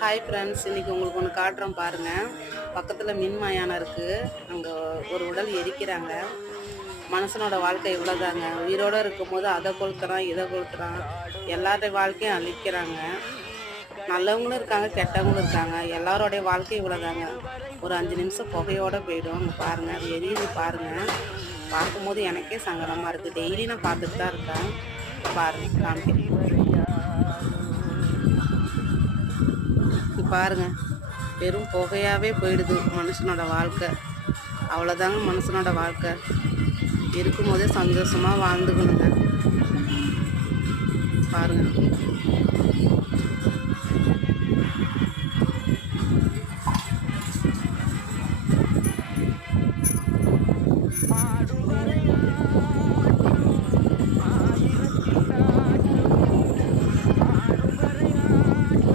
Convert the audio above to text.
Hi friends, இன்றைக்கி உங்களுக்கு ஒன்று காட்டுறோம் பாருங்கள். பக்கத்தில் மின்மயானம் இருக்குது. அங்கே ஒரு உடல் எரிக்கிறாங்க. மனுஷனோட வாழ்க்கை இவ்வளோதாங்க. உயிரோடு இருக்கும்போது அதை கொளுத்துறான், இதை கொளுத்துறான், எல்லாருடைய வாழ்க்கையும் அழிக்கிறாங்க. நல்லவங்களும் இருக்காங்க, கெட்டவங்களும் இருக்காங்க. எல்லாரோடைய வாழ்க்கை இவ்வளோதாங்க. ஒரு 5 நிமிஷம் புகையோடு போயிடும். அங்கே பாருங்கள், அது எரியுது பாருங்கள். பார்க்கும்போது எனக்கே சங்கடமாக இருக்குது. டெய்லி நான் பார்த்துட்டு தான் இருக்கேன். பாருங்கள், காமிக்கிறேன் பாருங்க. வெறும் புகையாகவே போயிடுது மனுஷனோட வாழ்க்கை. அவ்வளோதாங்க மனுஷனோட வாழ்க்கை. இருக்கும்போதே சந்தோஷமாக வாழ்ந்துக்கணுங்க. பாருங்கள்.